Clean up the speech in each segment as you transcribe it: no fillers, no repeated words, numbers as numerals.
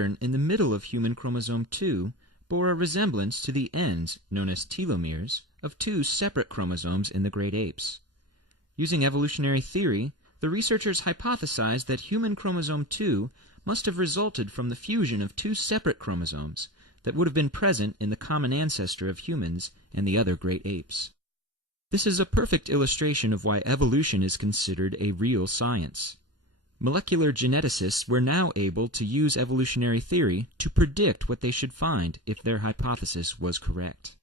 pattern in the middle of human chromosome 2 bore a resemblance to the ends, known as telomeres, of two separate chromosomes in the great apes. Using evolutionary theory, the researchers hypothesized that human chromosome 2 must have resulted from the fusion of two separate chromosomes that would have been present in the common ancestor of humans and the other great apes. This is a perfect illustration of why evolution is considered a real science. Molecular geneticists were now able to use evolutionary theory to predict what they should find if their hypothesis was correct.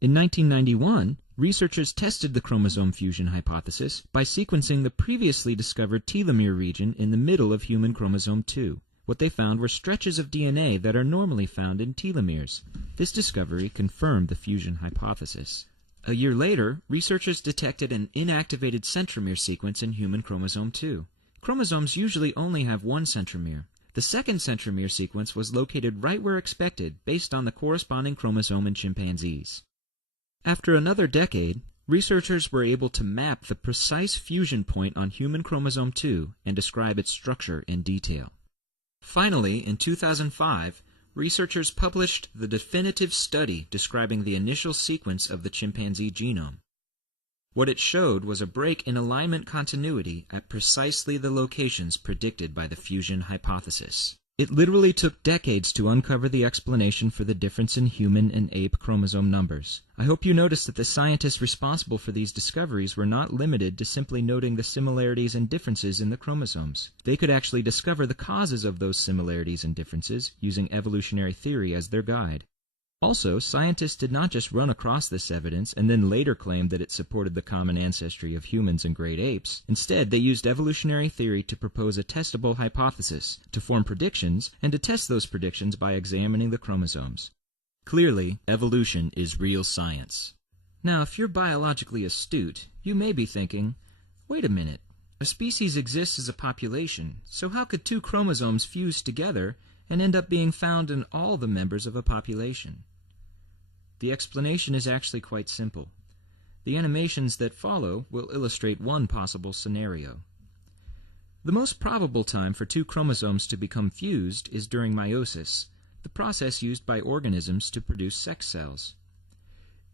In 1991, researchers tested the chromosome fusion hypothesis by sequencing the previously discovered telomere region in the middle of human chromosome 2. What they found were stretches of DNA that are normally found in telomeres. This discovery confirmed the fusion hypothesis. A year later, researchers detected an inactivated centromere sequence in human chromosome 2. Chromosomes usually only have one centromere. The second centromere sequence was located right where expected based on the corresponding chromosome in chimpanzees. After another decade, researchers were able to map the precise fusion point on human chromosome 2 and describe its structure in detail. Finally, in 2005, researchers published the definitive study describing the initial sequence of the chimpanzee genome. What it showed was a break in alignment continuity at precisely the locations predicted by the fusion hypothesis. It literally took decades to uncover the explanation for the difference in human and ape chromosome numbers. I hope you noticed that the scientists responsible for these discoveries were not limited to simply noting the similarities and differences in the chromosomes. They could actually discover the causes of those similarities and differences using evolutionary theory as their guide. Also, scientists did not just run across this evidence and then later claim that it supported the common ancestry of humans and great apes. Instead, they used evolutionary theory to propose a testable hypothesis, to form predictions, and to test those predictions by examining the chromosomes. Clearly, evolution is real science. Now, if you're biologically astute, you may be thinking, wait a minute, a species exists as a population, so how could two chromosomes fuse together and end up being found in all the members of a population? The explanation is actually quite simple. The animations that follow will illustrate one possible scenario. The most probable time for two chromosomes to become fused is during meiosis, the process used by organisms to produce sex cells.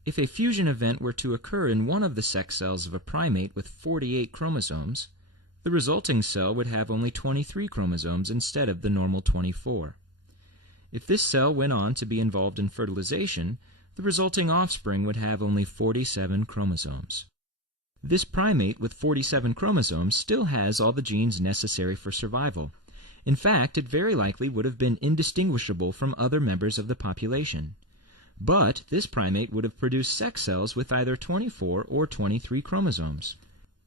If a fusion event were to occur in one of the sex cells of a primate with 48 chromosomes, the resulting cell would have only 23 chromosomes instead of the normal 24. If this cell went on to be involved in fertilization, the resulting offspring would have only 47 chromosomes. This primate with 47 chromosomes still has all the genes necessary for survival. In fact, it very likely would have been indistinguishable from other members of the population. But this primate would have produced sex cells with either 24 or 23 chromosomes.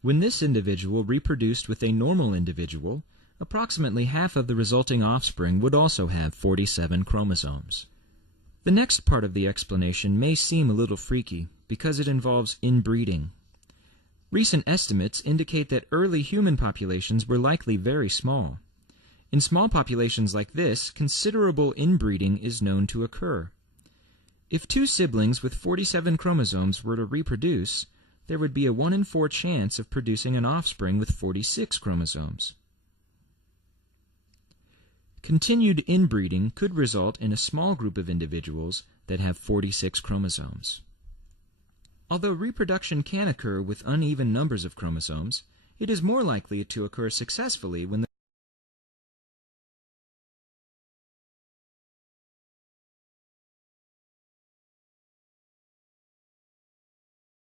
When this individual reproduced with a normal individual, approximately half of the resulting offspring would also have 47 chromosomes. The next part of the explanation may seem a little freaky because it involves inbreeding. Recent estimates indicate that early human populations were likely very small. In small populations like this, considerable inbreeding is known to occur. If two siblings with 47 chromosomes were to reproduce, there would be a 1 in 4 chance of producing an offspring with 46 chromosomes. Continued inbreeding could result in a small group of individuals that have 46 chromosomes. Although reproduction can occur with uneven numbers of chromosomes, it is more likely to occur successfully when the